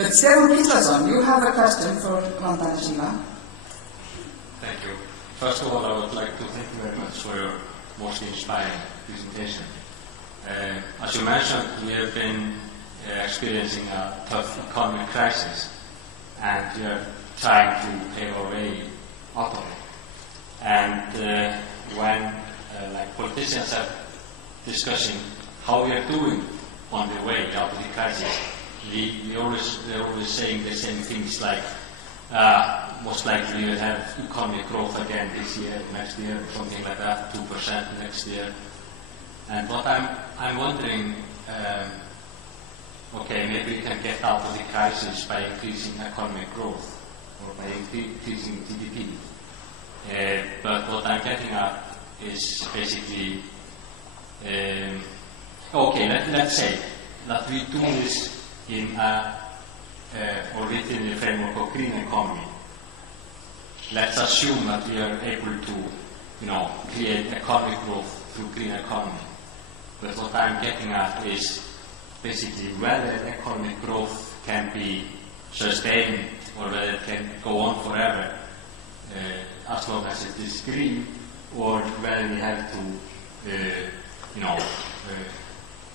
But Stefan Gíslason, you have a question for Vandana Shiva. Thank you. First of all, I would like to thank you very much for your most inspiring presentation. As you mentioned, we have been experiencing a tough economic crisis, and we are trying to pave our way out of it. And when politicians are discussing how we are doing on the way out of the crisis, they're always saying the same things like, most likely we will have economic growth again this year, next year, something like that, 2% next year. And what I'm wondering, okay, maybe we can get out of the crisis by increasing economic growth or by increasing GDP. But what I'm getting at is basically, okay, let's say that we do this in or within the framework of green economy. Let's assume that we are able to, create economic growth through green economy. But what I'm getting at is basically whether economic growth can be sustained or whether it can go on forever as long as it is green, or whether we have to,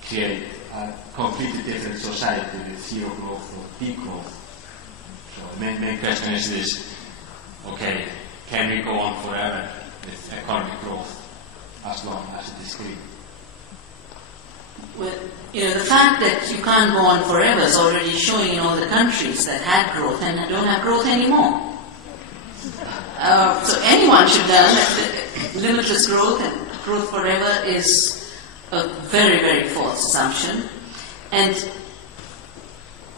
create a completely different society with zero growth or degrowth. So the main question is this: okay, can we go on forever with economic growth as long as it is green? Well, the fact that you can't go on forever is already showing in all the countries that had growth and don't have growth anymore. So anyone should learn that limitless growth and growth forever is a very, very false assumption. And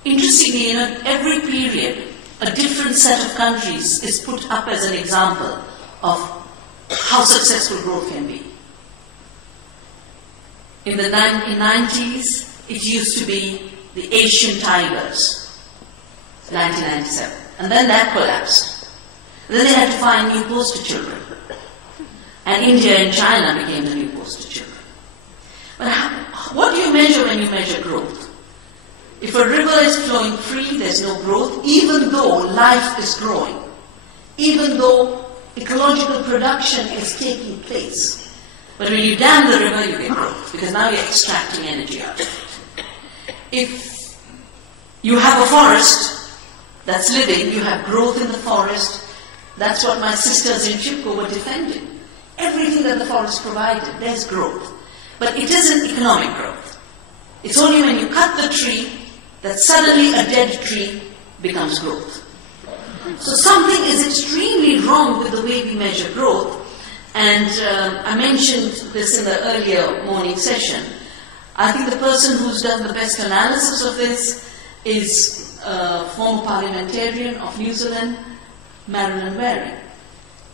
interestingly, every period, a different set of countries is put up as an example of how successful growth can be. In the 1990s, it used to be the Asian tigers, 1997. And then that collapsed. Then they had to find new poster children. And India and China became the new poster children. But what do you measure when you measure growth? If a river is flowing free, there's no growth, even though life is growing, even though ecological production is taking place. But when you dam the river, you get growth, because now you're extracting energy out of it. If you have a forest that's living, you have growth in the forest. That's what my sisters in Chipko were defending. Everything that the forest provided, there's growth. But it isn't economic growth. It's only when you cut the tree that suddenly a dead tree becomes growth. So something is extremely wrong with the way we measure growth. And I mentioned this in the earlier morning session. I think the person who's done the best analysis of this is a former parliamentarian of New Zealand, Marilyn Waring.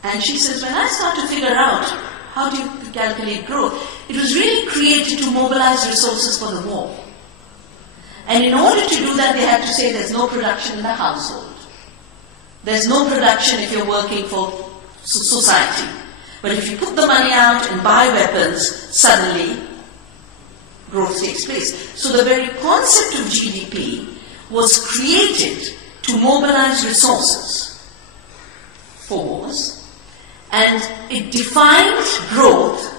And she says, when I start to figure out how do you calculate growth, it was really created to mobilize resources for the war. And in order to do that, they had to say there's no production in the household. There's no production if you're working for society. But if you put the money out and buy weapons, suddenly growth takes place. So the very concept of GDP was created to mobilize resources for wars, and it defined growth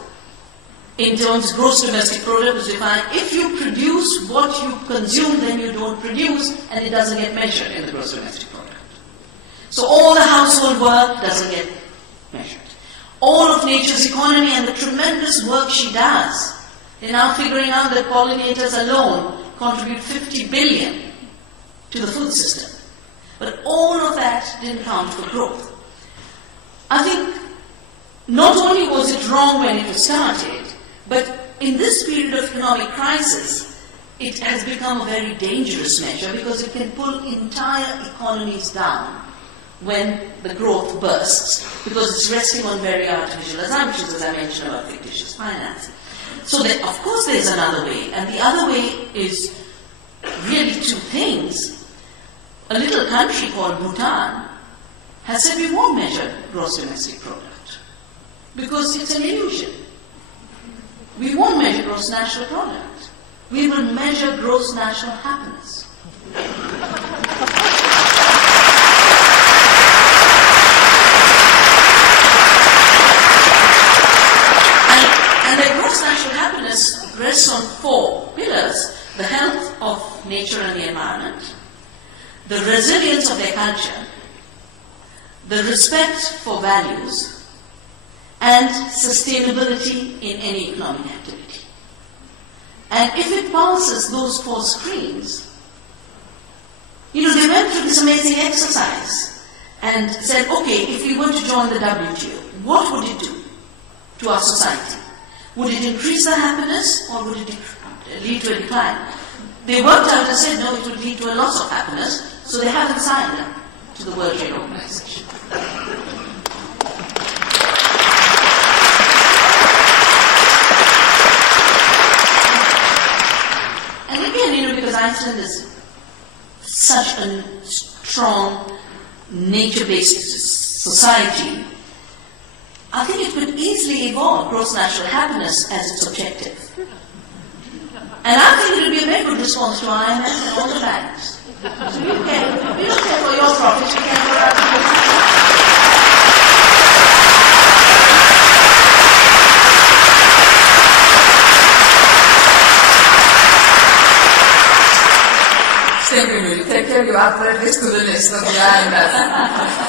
in terms of gross domestic product was defined. If you produce what you consume, then you don't produce, and it doesn't get measured in the gross domestic product. So all the household work doesn't get measured. All of nature's economy and the tremendous work she does. They're now figuring out that pollinators alone contribute 50 billion to the food system. But all of that didn't count for growth. I think not only was it wrong when it started, but in this period of economic crisis, it has become a very dangerous measure because it can pull entire economies down when the growth bursts, because it's resting on very artificial assumptions, as I mentioned about fictitious finance. So of course there's another way, and the other way is really two things. A little country called Bhutan has said we won't measure gross domestic product because it's an illusion. We won't measure gross national product. We will measure gross national happiness. nature and the environment, the resilience of their culture, the respect for values, and sustainability in any economic activity. And if it passes those 4 screens, they went through this amazing exercise and said, okay, if we were to join the WTO, what would it do to our society? Would it increase the happiness or would it lead to a decline? They worked out and said, no, it would lead to a loss of happiness, so they haven't signed up to the World Trade Organization. And again, because Iceland is such a strong nature-based society, I think it could easily evolve gross national happiness as its objective. And I think it would be a very good response to IMF and all the banks. So we don't care for your profits, we care for our profits. Thank you. Take care, you add this to the list of the IMF.